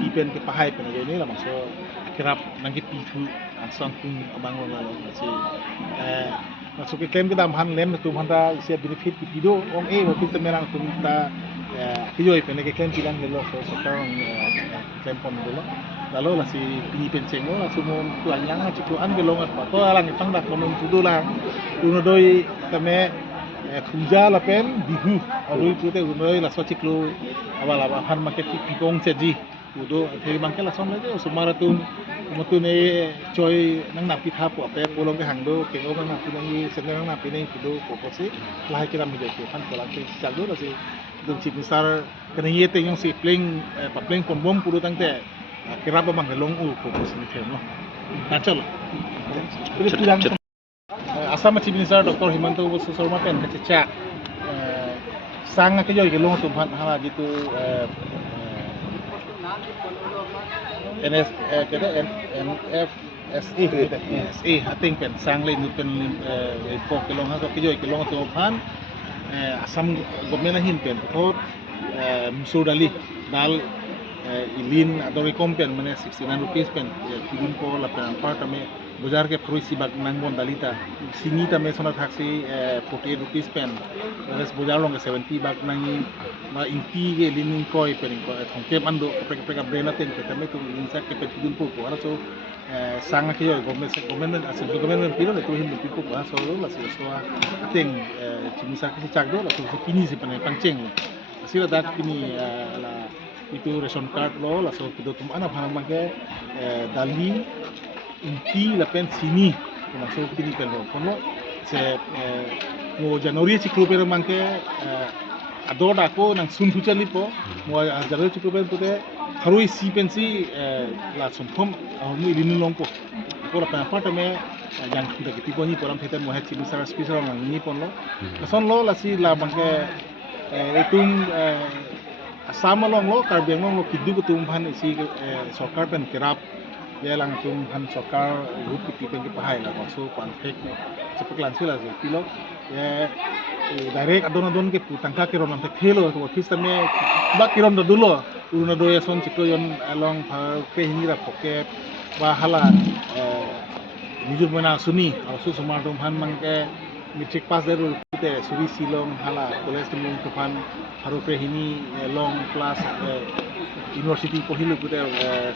Pipen ke pahai pen ini lah maksud kerap nangkit pitu ansang pun abang lo masih masuk ke klaim ke dalam han lem tu handa sia benefit pido ong waktu merang tu minta kijoi pen ke klaim bilang lo so sekarang klaim pon dulu lalu lah si pipen cengol lah semua tu anyang cikuan belong apa to lang itang dak menung tu lah uno doi kame khumja la pen bihu aru tu te uno la so ciklu awal han market pipong seji udo theri mangke la som lege sumara tum mutune choi nang na pi tha po pe polong ke hangdo ke o nang na pi nang sen nang na pi nei pido ko ko se lai ke ram je ke han ko la ke chagdo la se dum chi misar ke nei te yong si pling pa pling pon bom puru tang te ke rab mang long u ko ko sin the no na chalo asam chi misar dr himanto Sharma pen ke cha sang ke joi ke long tum han hala gitu NFSE I think pen sang le pen po ke long ha ke joi ke long to phan asam government hin pen thot Musur Dali dal ilin adori kompen mane 69 rupees pen tigun ko la pen apartment bazar ke proisi bag nangbon dalita sini tame sona taxi 48 rupees pen res bazar long 70 bag nangi ma inti ge linin koi pen ko thongke mando preka brena ten ke tame tu insa ke tigun ko ko so sang ke yo government as government piro le to hin pipo ko so la so ting chimisa ke chakdo la so kini se pen pangcheng sila dak kini la itu ration card lo la so kido tum ana bhana mangke dali inti la pen sini la so kini pen lo kono se mo January ciklu pero mangke adoda ko nang sun fuchali po mo January ciklu pen pute harui si pen si la somphom mu ilin long po ko la pen part me yang kita tipo ni poram thete mo hachi bisara special nang ni pon lo son lo la si la mangke itung asam long lo karbeng long lo kidu ko tum phan isi sarkar pen kerap ye lang tum phan sarkar rup ki pen ke pahai la so pan thek sepek lan sila je pilo ye direct adon ke putangka ke ron te khelo to office me ba kiron do dulo uruna do yason chiko yon along pe hingira poke ba hala nijur mena suni asu sumar tum phan mangke metric pass derul te suri silong hala college tumung tufan haru prehini long class university pohilu kute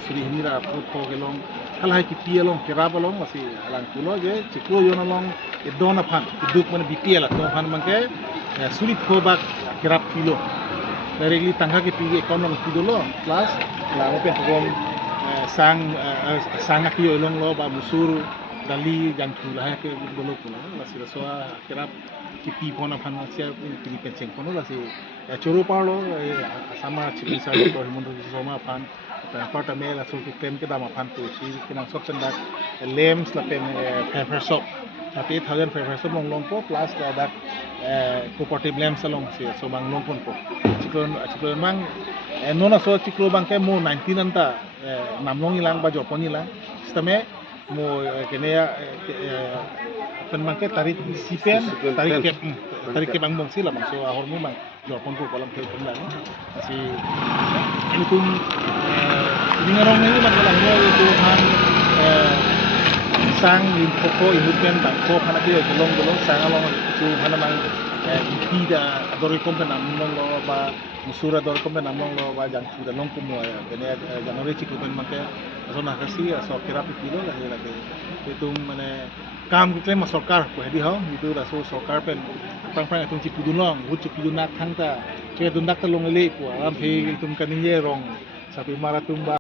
suri hinira pho gelong hala ki pielong kerabalong masi halang kulo je ciklo yonalong edona phan duk man bpl to phan mangke suri phobak kerap kilo directly tangga ke pi account long kidolo plus la ope hogom sang akiyo long lo ba musur dali yang tulah ke dulu pun lah si raswa kerap kipi pona phan sia kini penceng pun lah si choro parlo sama cikisa ko himundo Sharma phan part me la so claim ke dama phan tu si kena shop sendak lamps la pen paper shop tapi 1000 paper shop long po plus that cooperative lamps long si so bang long pun po ciklon mang nona so ciklo bang ke mo 19 anta namlong ilang ba jopon ilang sisteme mo kene pen mangke tarik sipen tarik ke bang bong sila bang so ahor mo mang jopon ko kolam ke pemlan si ini tum dingarong ni bang lang mo itu han sang lim poko imupen bang ko kana ke golong sang along tu hana mang tidak adori kompen namong lo ba musura adori kompen namong lo ba jang sudah long kumo kene January ciklu pen mangke so na kasi so kira kilo lah lagi itu mane काम kita mas sarkar ko hedi ho itu da so sarkar pen prang atung ci pudunong hut ci pudunak thang ta che dundak ta long le pu alam phe tum kaninye rong sapi maratumba